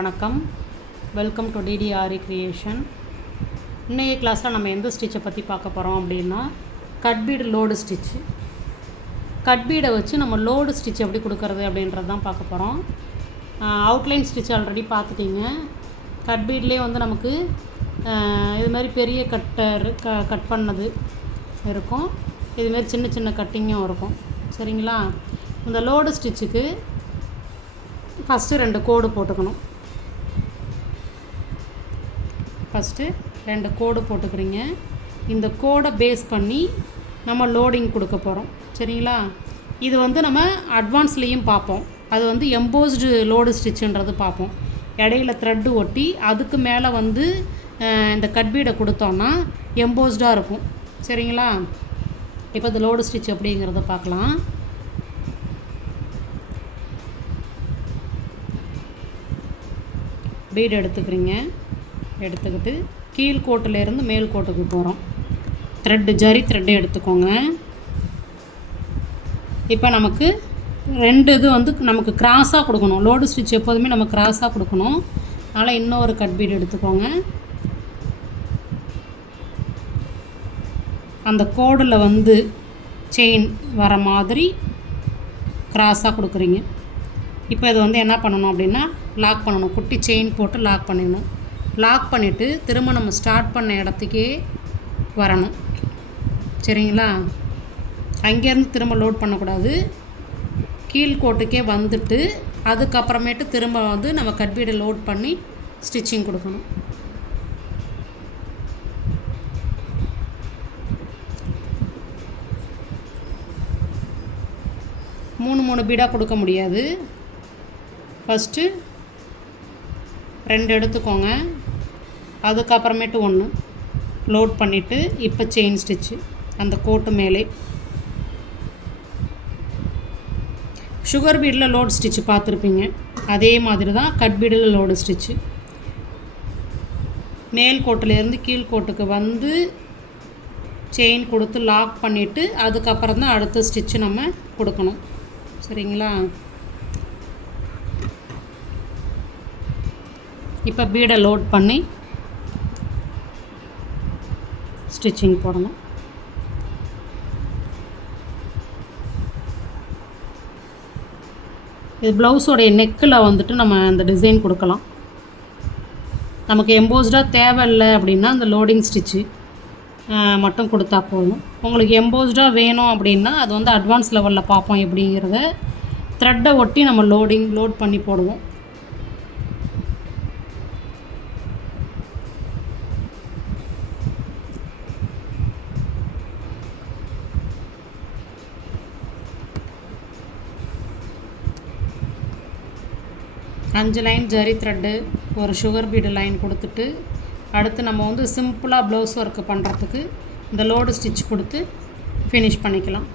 வணக்கம். Welcome to DDRE creation. இன்றைய கிளாஸில் நம்ம எந்த ஸ்டிச்சை பற்றி பார்க்க போகிறோம் அப்படின்னா cut bead load stitch. Cut பீடை வச்சு நம்ம லோடு ஸ்டிச் எப்படி கொடுக்கறது அப்படின்றது தான் பார்க்க போகிறோம். அவுட்லைன் ஸ்டிச் ஆல்ரெடி பார்த்துட்டிங்க. கட் பீட்லேயே வந்து நமக்கு இது மாதிரி பெரிய கட் பண்ணது இருக்கும், இதுமாரி சின்ன சின்ன கட்டிங்கும் இருக்கும். சரிங்களா? இந்த லோடு ஸ்டிச்சுக்கு ஃபஸ்ட்டு 2 கோடு போட்டுக்கணும். ஃபஸ்ட்டு 2 கோடு போட்டுக்கிறீங்க. இந்த கோடை பேஸ் பண்ணி நம்ம லோடிங் கொடுக்க போகிறோம். சரிங்களா? இது வந்து நம்ம அட்வான்ஸ்லேயும் பார்ப்போம். அது வந்து எம்போஸ்டு லோடு ஸ்டிச்சுன்றது பார்ப்போம். இடையில த்ரெட்டு ஒட்டி அதுக்கு மேலே வந்து இந்த கட் பீடை கொடுத்தோன்னா எம்போஸ்டாக இருக்கும். சரிங்களா? இப்போ இந்த லோடு ஸ்டிச் அப்படிங்கிறத பார்க்கலாம். பீடு எடுத்துக்கிறீங்க. எடுத்துக்கிட்டு கீழ் கோட்டிலேருந்து மேல் கோட்டுக்கு போகிறோம். ஜரி த்ரெட்டு எடுத்துக்கோங்க. இப்போ நமக்கு 2 இது வந்து நமக்கு கிராஸாக கொடுக்கணும். லோடு ஸ்டிச் எப்போதுமே நம்ம கிராஸாக கொடுக்கணும். அதனால் இன்னொரு கட் பீடு எடுத்துக்கோங்க. அந்த கோடில் வந்து செயின் வர மாதிரி கிராஸாக கொடுக்குறீங்க. இப்போ இது வந்து என்ன பண்ணணும் அப்படின்னா லாக் பண்ணணும். குட்டி செயின் போட்டு லாக் பண்ணிடணும். லாக் பண்ணிவிட்டு திரும்ப நம்ம ஸ்டார்ட் பண்ண இடத்துக்கே வரணும். சரிங்களா? அங்கேருந்து திரும்ப லோட் பண்ணக்கூடாது. கீழ்கோட்டுக்கே வந்துட்டு அதுக்கப்புறமேட்டு திரும்ப வந்து நம்ம கட் பீடை லோட் பண்ணி ஸ்டிச்சிங் கொடுக்கணும். மூணு பீடாக கொடுக்க முடியாது. ஃபஸ்ட்டு 2 எடுத்துக்கோங்க. அதுக்கப்புறமேட்டு 1 லோட் பண்ணிவிட்டு இப்போ செயின் ஸ்டிச்சு அந்த கோட்டு மேலே. சுகர் பீடில் லோடு ஸ்டிச்சு பார்த்துருப்பீங்க. அதே மாதிரி தான் கட் பீடில் லோடு ஸ்டிச்சு. மேல் கோட்டிலேருந்து கீழ் கோட்டுக்கு வந்து செயின் கொடுத்து லாக் பண்ணிவிட்டு அதுக்கப்புறம் தான் அடுத்த ஸ்டிச்சு நம்ம கொடுக்கணும். சரிங்களா? இப்போ பீடை லோட் பண்ணி ஸ்டிச்சிங் போடணும். இது ப்ளவுஸோடைய நெக்கில் வந்துட்டு நம்ம இந்த டிசைன் கொடுக்கலாம். நமக்கு எம்போஸ்டாக தேவையில்லை அப்படின்னா அந்த லோடிங் ஸ்டிச்சு மட்டும் கொடுத்தா போதும். உங்களுக்கு எம்போஸ்டாக வேணும் அப்படின்னா அது வந்து அட்வான்ஸ் லெவலில் பார்ப்போம் எப்படிங்கிறத. த்ரெட்டை ஒட்டி நம்ம லோட் பண்ணி போடுவோம். அஞ்சு லைன் ஜரி த்ரெட்டு, ஒரு சுகர் பீடு லைன் கொடுத்துட்டு அடுத்து நம்ம வந்து சிம்பிளாக ப்ளவுஸ் ஒர்க்கு பண்ணுறதுக்கு இந்த லோடு ஸ்டிச் கொடுத்து ஃபினிஷ் பண்ணிக்கலாம்.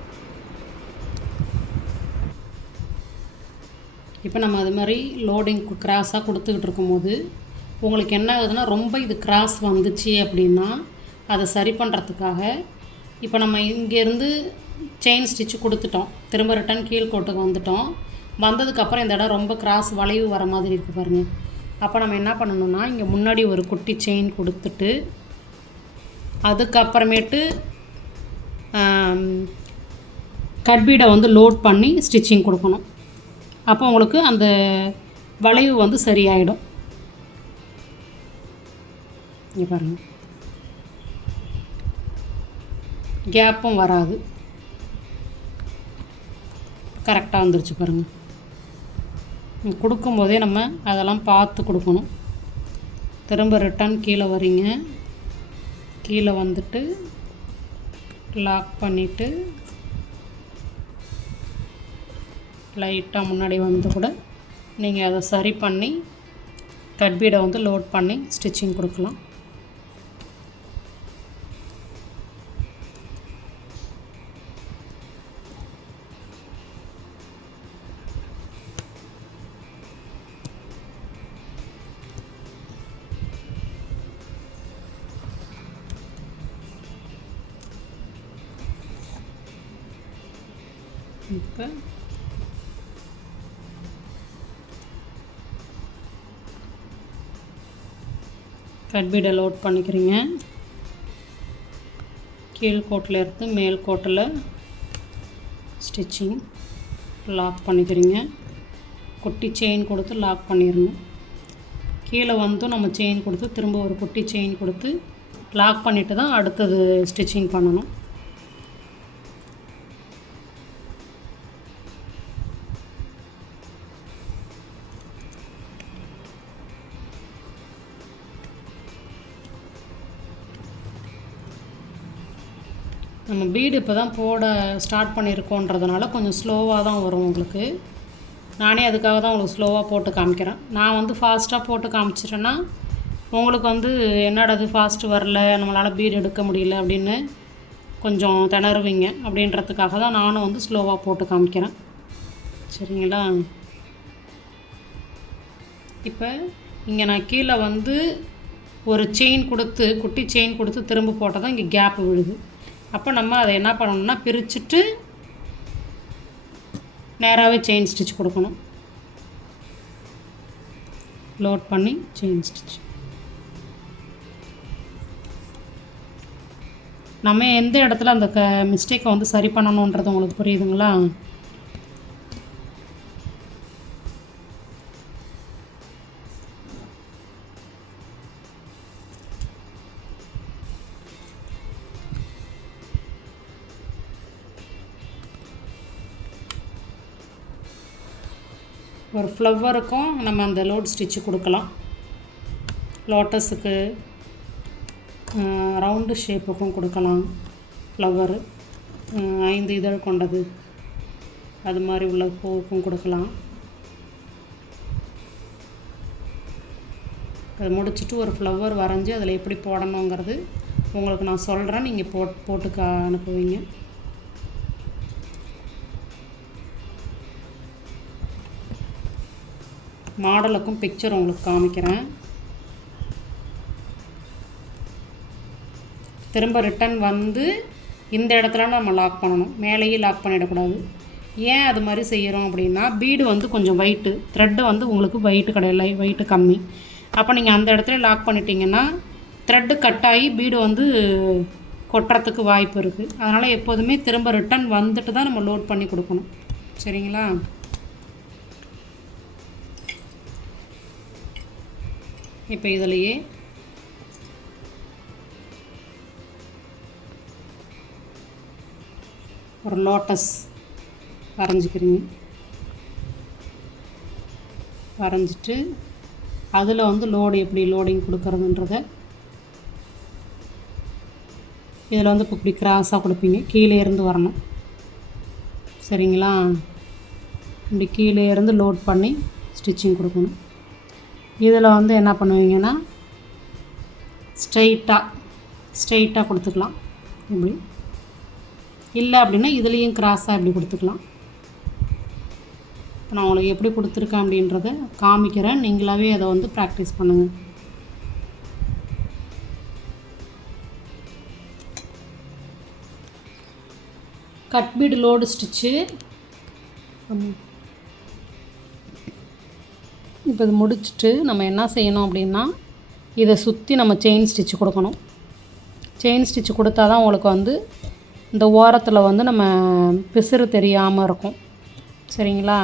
இப்போ நம்ம அது மாதிரி லோடிங் கிராஸாக கொடுத்துக்கிட்டு இருக்கும்போது உங்களுக்கு என்ன ஆகுதுன்னா ரொம்ப இது கிராஸ் வந்துச்சு அப்படின்னா அதை சரி பண்ணுறதுக்காக இப்போ நம்ம இங்கேருந்து செயின் ஸ்டிச்சு கொடுத்துட்டோம். திரும்ப ரிட்டன் கீழ் கோட்டுக்கு வந்துட்டோம். வந்ததுக்கப்புறம் இந்த இடம் ரொம்ப கிராஸ் வளைவு வர மாதிரி இருக்குது பாருங்கள். அப்போ நம்ம என்ன பண்ணணும்னா இங்கே முன்னாடி ஒரு குட்டி செயின் கொடுத்துட்டு அதுக்கப்புறமேட்டு கட் பீடை வந்து லோட் பண்ணி ஸ்டிச்சிங் கொடுக்கணும். அப்போ உங்களுக்கு அந்த வளைவு வந்து சரியாயிடும். இங்கே பாருங்கள், கேப்பும் வராது, கரெக்டாக வந்துருச்சு பாருங்கள். கொடுக்கும்போதே நம்ம அதெல்லாம் பார்த்து கொடுக்கணும். திரும்ப ரிட்டன் கீழே வரீங்க. கீழே வந்துட்டு லாக் பண்ணிவிட்டு லைட்டாக முன்னாடி வந்து கூட நீங்கள் அதை சரி பண்ணி கட் பீடை வந்து லோட் பண்ணி ஸ்டிச்சிங் கொடுக்கலாம். இப்போ கட் பீடை லோட் பண்ணிக்கிறீங்க. கீழ் கோட்டில் எடுத்து மேல் கோட்டில் ஸ்டிச்சிங் லாக் பண்ணிக்கிறீங்க. குட்டி செயின் கொடுத்து லாக் பண்ணிடணும். கீழே வந்து நம்ம செயின் கொடுத்து திரும்ப ஒரு குட்டி செயின் கொடுத்து லாக் பண்ணிவிட்டு தான் அடுத்தது ஸ்டிச்சிங் பண்ணணும். நம்ம பீடு இப்போ தான் போட ஸ்டார்ட் பண்ணியிருக்கோன்றதுனால கொஞ்சம் ஸ்லோவாக தான் வரும் உங்களுக்கு. நானே அதுக்காக தான் உங்களுக்கு ஸ்லோவாக போட்டு காமிக்கிறேன். நான் வந்து ஃபாஸ்ட்டாக போட்டு காமிச்சிட்டேன்னா உங்களுக்கு வந்து என்னடா அது ஃபாஸ்ட்டு வரல, நம்மளால் பீடு எடுக்க முடியல அப்படின்னு கொஞ்சம் திணறுவீங்க. அப்படின்றதுக்காக தான் நானும் வந்து ஸ்லோவாக போட்டு காமிக்கிறேன். சரிங்களா? இப்போ இங்கே நான் கீழே வந்து ஒரு செயின் கொடுத்து குட்டி செயின் கொடுத்து திரும்ப போட்டால் தான் இங்கே கேப்பு விழுது. அப்போ நம்ம அதை என்ன பண்ணணும்னா பிரிச்சுட்டு நேராகவே செயின் ஸ்டிச் கொடுக்கணும். லோட் பண்ணி செயின் ஸ்டிச். நம்ம எந்த இடத்துல அந்த மிஸ்டேக்கை வந்து சரி பண்ணணுன்றது உங்களுக்கு புரியுதுங்களா? ஒரு ஃப்ளவருக்கும் நம்ம அந்த லோட் ஸ்டிச்சு கொடுக்கலாம். லோட்டஸுக்கு ரவுண்டு ஷேப்புக்கும் கொடுக்கலாம். ஃப்ளவரு 5 இதழ் கொண்டது அது மாதிரி உள்ள பூவுக்கும் கொடுக்கலாம். அதை முடிச்சுட்டு ஒரு ஃப்ளவர் வரைஞ்சி அதில் எப்படி போடணுங்கிறது உங்களுக்கு நான் சொல்கிறேன். நீங்கள் போட்டு அனுப்புவீங்க. மாடலுக்கும் பிக்சர் உங்களுக்கு காமிக்கிறேன். திரும்ப ரிட்டன் வந்து இந்த இடத்துல நம்ம லாக் பண்ணணும். மேலேயே லாக் பண்ணிடக்கூடாது. ஏன் அது மாதிரி செய்கிறோம் அப்படின்னா பீடு வந்து கொஞ்சம் வெயிட்டு, த்ரெட்டு வந்து உங்களுக்கு வெயிட்டு கிடையாது, வெயிட்டு கம்மி. அப்போ நீங்கள் அந்த இடத்துல லாக் பண்ணிட்டீங்கன்னா த்ரெட்டு கட் ஆகி பீடு வந்து கொட்டுறதுக்கு வாய்ப்பு இருக்குது. அதனால் எப்போதுமே திரும்ப ரிட்டன் வந்துட்டு தான் நம்ம லோட் பண்ணி கொடுக்கணும். சரிங்களா? இப்போ இதிலையே ஒரு லோட்டஸ் வரைஞ்சிக்கிறீங்க. வரைஞ்சிட்டு அதில் வந்து லோடு எப்படி லோடிங் கொடுக்குறதுன்றத இதில் வந்து இப்போ இப்படி கிராஸாக கொடுப்பீங்க. கீழே இருந்து வரணும். சரிங்களா? இப்படி கீழே இருந்து லோட் பண்ணி ஸ்டிச்சிங் கொடுக்கணும். இதில் வந்து என்ன பண்ணுவீங்கன்னா ஸ்ட்ரெயிட்டாக கொடுத்துக்கலாம். இப்படி இல்லை அப்படின்னா இதுலேயும் கிராஸாக இப்படி கொடுத்துக்கலாம். இப்போ நான் உங்களுக்கு எப்படி கொடுத்துருக்கேன் அப்படின்றத காமிக்கிறேன். நீங்களாவே அதை வந்து ப்ராக்டிஸ் பண்ணுங்கள். கட் பீடு லோடு ஸ்டிச்சு இப்போ இது முடிச்சுட்டு நம்ம என்ன செய்யணும் அப்படின்னா இதை சுற்றி நம்ம செயின் ஸ்டிச்சு கொடுக்கணும். செயின் ஸ்டிச்சு கொடுத்தா தான் உங்களுக்கு வந்து இந்த ஓரத்தில் வந்து நம்ம பிசுறு தெரியாமல் இருக்கும். சரிங்களா?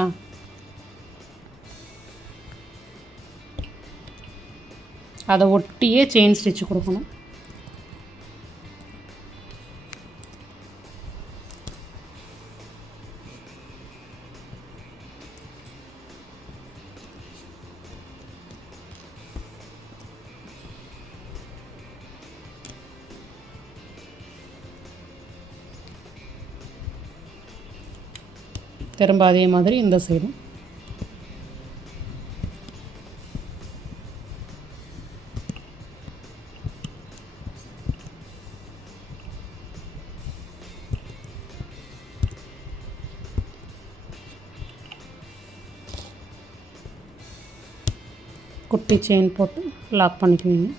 அதை ஒட்டியே செயின் ஸ்டிச்சு கொடுக்கணும். திரும்ப அதே மாதிரி இந்த சைடும் குட்டி செயின் போட்டு லாக் பண்ணிக்குவீங்க.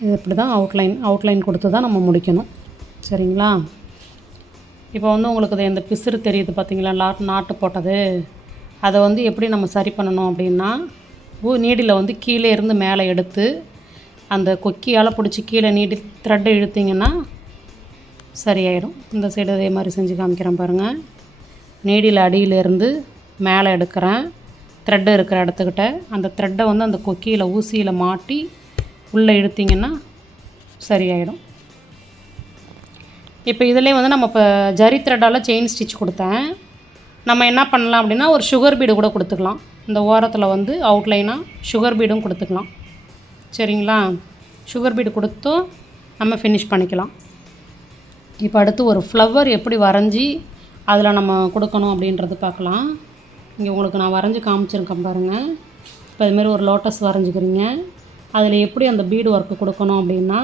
இது இப்படி தான் அவுட்லைன் கொடுத்து தான் நம்ம முடிக்கணும். சரிங்களா? இப்போ வந்து உங்களுக்கு இந்த பிசுறு தெரியுது பார்த்தீங்களா, நாட்டு போட்டது. அதை வந்து எப்படி நம்ம சரி பண்ணணும் அப்படின்னா, நீடில் வந்து கீழே இருந்து மேலே எடுத்து அந்த கொக்கியால் பிடிச்சி கீழே நீடி த்ரெட்டை இழுத்திங்கன்னா சரியாயிடும். இந்த சைடு அதே மாதிரி செஞ்சு காமிக்கிறேன் பாருங்கள். நீடியில் அடியிலேருந்து மேலே எடுக்கிறேன், த்ரெட்டு இருக்கிற இடத்துக்கிட்ட அந்த த்ரெட்டை வந்து அந்த கொக்கியில் ஊசியில் மாட்டி உள்ளே இழுத்திங்கன்னா சரியாயிடும். இப்போ இதிலே வந்து நம்ம இப்போ ஜரி த்ரெட்டால் செயின் ஸ்டிச் கொடுத்தேன். நம்ம என்ன பண்ணலாம் அப்படின்னா, ஒரு சுகர் பீடு கூட கொடுத்துக்கலாம். இந்த ஓரத்தில் வந்து அவுட்லைனாக சுகர் பீடும் கொடுத்துக்கலாம். சரிங்களா? சுகர் பீடு கொடுத்தும் நம்ம ஃபினிஷ் பண்ணிக்கலாம். இப்போ அடுத்து ஒரு ஃப்ளவர் எப்படி வரைஞ்சி அதில் நம்ம கொடுக்கணும் அப்படின்றது பார்க்கலாம். இங்கே உங்களுக்கு நான் வரைஞ்சி காமிச்சிருக்கேன் பாருங்கள். இப்போ இதுமாரி ஒரு லோட்டஸ் வரைஞ்சிக்கிறீங்க. அதில் எப்படி அந்த பீடு ஒர்க்கு கொடுக்கணும் அப்படின்னா,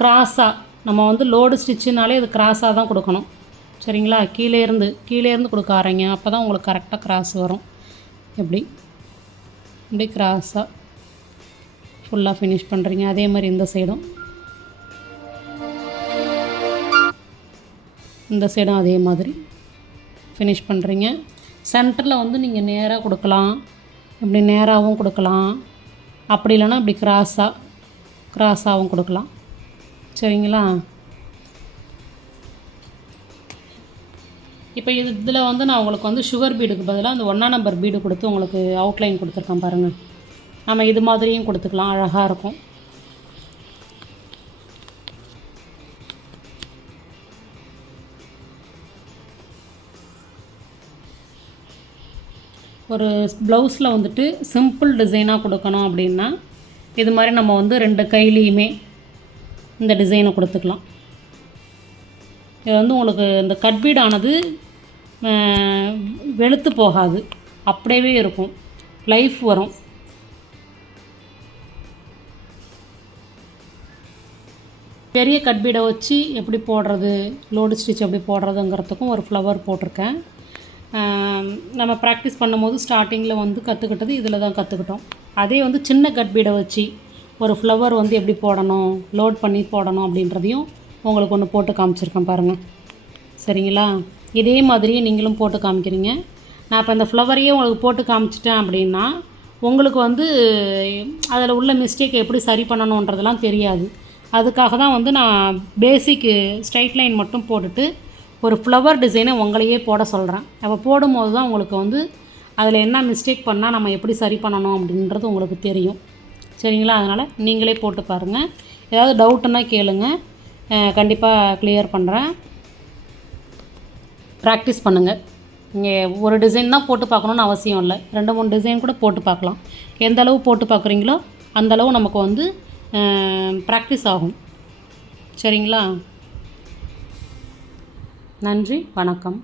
கிராஸாக நம்ம வந்து லோடு ஸ்டிச்சுனாலே அது கிராஸாக தான் கொடுக்கணும். சரிங்களா? கீழேருந்து கொடுக்க ஆரம்பிங்க. அப்போ தான் உங்களுக்கு கரெக்டாக கிராஸ் வரும். இப்படி கிராஸாக ஃபுல்லாக ஃபினிஷ் பண்ணுறீங்க. அதே மாதிரி இந்த சைடும் அதே மாதிரி ஃபினிஷ் பண்ணுறீங்க. சென்டரில் வந்து நீங்கள் நேராக கொடுக்கலாம், இப்படி நேராகவும் கொடுக்கலாம், அப்படி இல்லைன்னா இப்படி கிராஸாகவும் கொடுக்கலாம். சரிங்களா? இப்போ இதில் வந்து நான் உங்களுக்கு வந்து சுகர் பீடுக்கு பதிலாக அந்த 1ஆம் நம்பர் பீடு கொடுத்து உங்களுக்கு அவுட்லைன் கொடுத்துருக்கேன் பாருங்கள். நம்ம இது மாதிரியும் கொடுத்துக்கலாம், அழகாக இருக்கும். ஒரு ப்ளவுஸில் வந்துட்டு சிம்பிள் டிசைனாக கொடுக்கணும் அப்படின்னா இது மாதிரி நம்ம வந்து 2 கையிலையுமே இந்த டிசைனை கொடுத்துக்கலாம். இது வந்து உங்களுக்கு இந்த கட் பீடானது வெளுத்து போகாது, அப்படியே இருக்கும், லைஃப் வரும். பெரிய கட் பீடை வச்சு எப்படி போடுறது, லோடு ஸ்டிச் எப்படி போடுறதுங்கிறதுக்கும் ஒரு ஃப்ளவர் போட்டிருக்கேன். நம்ம ப்ராக்டிஸ் பண்ணும்போது ஸ்டார்டிங்கில் வந்து கற்றுக்கிட்டது இதில் தான் கற்றுக்கிட்டோம். அதே வந்து சின்ன கட் பீடை வச்சு ஒரு ஃப்ளவர் வந்து எப்படி போடணும், லோட் பண்ணி போடணும் அப்படின்றதையும் உங்களுக்கு ஒன்று போட்டு காமிச்சிருக்கேன் பாருங்கள். சரிங்களா? இதே மாதிரியே நீங்களும் போட்டு காமிக்கிறீங்க. நான் இப்போ இந்த ஃப்ளவரையே உங்களுக்கு போட்டு காமிச்சிட்டேன் அப்படின்னா உங்களுக்கு வந்து அதில் உள்ள மிஸ்டேக் எப்படி சரி பண்ணணுன்றதெல்லாம் தெரியாது. அதுக்காக தான் வந்து நான் பேசிக்கு ஸ்ட்ரைட் லைன் மட்டும் போட்டுட்டு ஒரு ஃப்ளவர் டிசைனை உங்களையே போட சொல்கிறேன். அப்போ போடும்போது தான் உங்களுக்கு வந்து அதில் என்ன மிஸ்டேக் பண்ணால் நம்ம எப்படி சரி பண்ணணும் அப்படின்றது உங்களுக்கு தெரியும். சரிங்களா? அதனால் நீங்களே போட்டு பாருங்கள். ஏதாவது டவுட்டுன்னா கேளுங்க, கண்டிப்பாக கிளியர் பண்ணுறேன். ப்ராக்டிஸ் பண்ணுங்கள். நீங்கள் ஒரு டிசைன் தான் போட்டு பார்க்கணுன்னு அவசியம் இல்லை, 2-3 டிசைன் கூட போட்டு பார்க்கலாம். எந்த அளவு போட்டு பார்க்குறீங்களோ அந்தளவு நமக்கு வந்து ப்ராக்டிஸ் ஆகும். சரிங்களா? நன்றி, வணக்கம்.